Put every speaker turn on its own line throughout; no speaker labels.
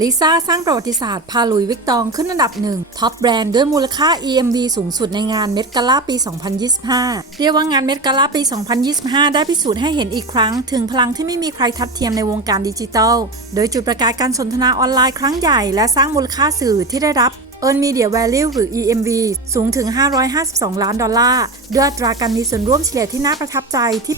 ลิซ่าสร้างประวัติศาสตร์พาลุยวิกตองขึ้นอันดับหนึ่งท็อปแบรนด์ด้วยมูลค่า EMV สูงสุดในงานเม d กาล่าปี 2025 เรียกว่างานเม d กาล่าปี 2025 ได้พิสูจน์ให้เห็นอีกครั้ง ถึงพลังที่ไม่มีใครทัดเทียมในวงการดิจิทัล โดยจุดประกายการสนทนาออนไลน์ครั้งใหญ่และสร้างมูลค่าสื่อที่ได้รับ Earn Media Value หรือ EMV สูงถึง 552 ล้านดอลลาร์ ด้วยอัตราการมีส่วนร่วมเฉลี่ยที่น่าประทับใจที่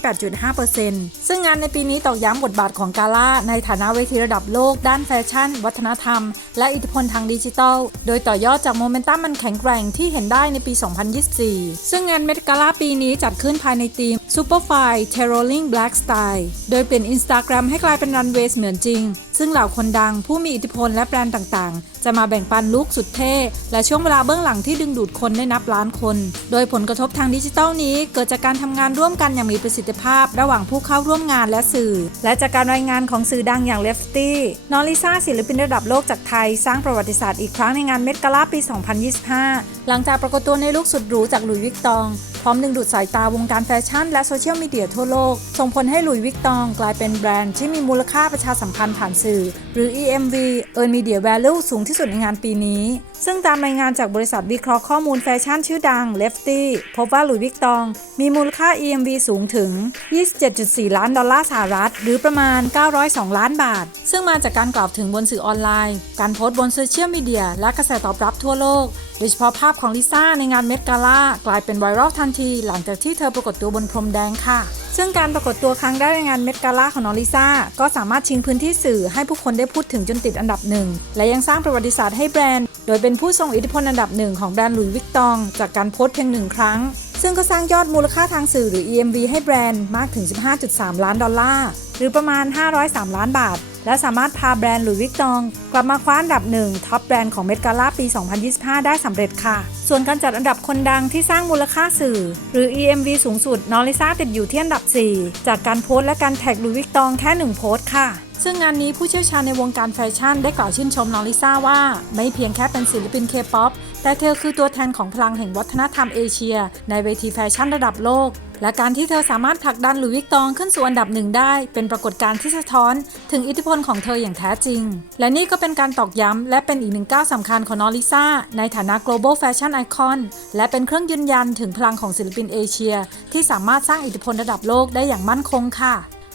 8.5%ซึ่งงานในปีนี้ตอกย้ำบทบาทของกาล่าในฐานะเวทีระดับโลก ด้านแฟชั่น วัฒนธรรม และอิทธิพลทางดิจิทัล โดยต่อยอดจากโมเมนตัมมันแข็งแกร่งที่เห็นได้ในปี 2024 ซึ่งงานเมดกาล่าปีนี้จัดขึ้นภายในทีม Superfly t e r r o l i n g Black Style โดยเปลี่ยน Instagram ให้กลายเป็นรันเวย์เหมือนจริง ซึ่งเหล่าคนดังผู้มีอิทธิพลและแบรนด์ต่างๆ จะมาแบ่งปันลุคสุดเท่ และช่วงเวลาเบื้องหลังที่ดึงดูดคนได้นับล้านคน โดยผลกระทบทางดิจิทัลนี้เกิดจากการทำงานร่วมกันอย่างมีประสิทธิภาพ ระหว่างผู้เข้าร่วมงานและสื่อ และจากการรายงานของสื่อดังอย่างเลฟตี้นอริซาศิลปินระดับโลกจากไทย สร้างประวัติศาสตร์อีกครั้งในงานเมดกาลาปี 2025 หลังจากปรากฏตัวในลุคสุดหรูจากหลุยส์วิกตอง พร้อมดึงดูดสายตาวงการแฟชั่นและโซเชียลมีเดียทั่วโลก ส่งผลให้หลุยส์วิกตอง กลายเป็นแบรนด์ที่มีมูลค่าประชาสัมพันธ์ผ่านสื่อ หรือ EMV Earn Media Value สูงที่สุดในงานปีนี้ ซึ่งตามรายงานจากบริษัทวิเคราะห์ข้อมูลแฟชั่นชื่อดัง Lefty พบว่าหลุยส์วิกตอง มีมูลค่า EMV สูงถึง 27.4 ล้านดอลลาร์สหรัฐ หรือประมาณ 902 ล้านบาท ซึ่งมาจากการกล่าวถึงบนสื่อออนไลน์ การโพสต์บนโซเชียลมีเดีย และกระแสตอบรับทั่วโลก โดยเฉพาะภาพของลิซ่าในงานเมดกาล่ากลายเป็นไวรัลทันที หลังจากที่เธอปรากฏตัวบนพรมแดงค่ะ ซึ่งการปรากฏตัวครั้งแรกในงานเมดกาล่าของน้องลิซ่าก็สามารถชิงพื้นที่สื่อให้ผู้คนได้พูดถึงจนติดอันดับหนึ่งและยังสร้างประวัติศาสตร์ให้แบรนด์ โดยเป็นผู้ทรงอิทธิพลอันดับหนึ่งของแบรนด์หลุยส์วิกตอง จากการโพสต์เพียงหนึ่งครั้ง ซึ่งก็สร้างยอดมูลค่าทางสื่อหรือ EMV ให้แบรนด์มากถึง 15.3 ล้านดอลลาร์ หรือประมาณ 503 ล้านบาท และสามารถพาแบรนด์หลุยส์วิกตอง กลับมาคว้าอันดับหนึ่งท็อปแบรนด์ของเมดกาล่าปี 2025 ได้สำเร็จค่ะ ส่วนการจัดอันดับคนดังที่สร้างมูลค่าสื่อ หรือ EMV สูงสุดนอริซ่าติดอยู่ที่อันดับ 4 จากการโพสต์และการแท็กหลุยส์วิกตองแค่หนึ่งโพสต์ค่ะ ซึ่งงานนี้ผู้เชี่ยวชาญในวงการแฟชั่นได้กล่าวชื่นชมน้องลิซ่าว่า ไม่เพียงแค่เป็นศิลปินเคป๊อปแต่เธอคือตัวแทนของพลังแห่งวัฒนธรรมเอเชีย ในเวทีแฟชั่นระดับโลก และการที่เธอสามารถผลักดันหลุยส์วิกตองขึ้นสู่อันดับหนึ่งได้ เป็นปรากฏการณ์ที่สะท้อน ถึงอิทธิพลของเธออย่างแท้จริง และนี่ก็เป็นการตอกย้ำ และเป็นอีกหนึ่งก้าวสำคัญของน้องลิซ่าในฐานะ global fashion icon และเป็นเครื่องยืนยันถึงพลังของศิลปินเอเชีย ที่สามารถสร้างอิทธิพลระดับโลกได้อย่างมั่นคงค่ะ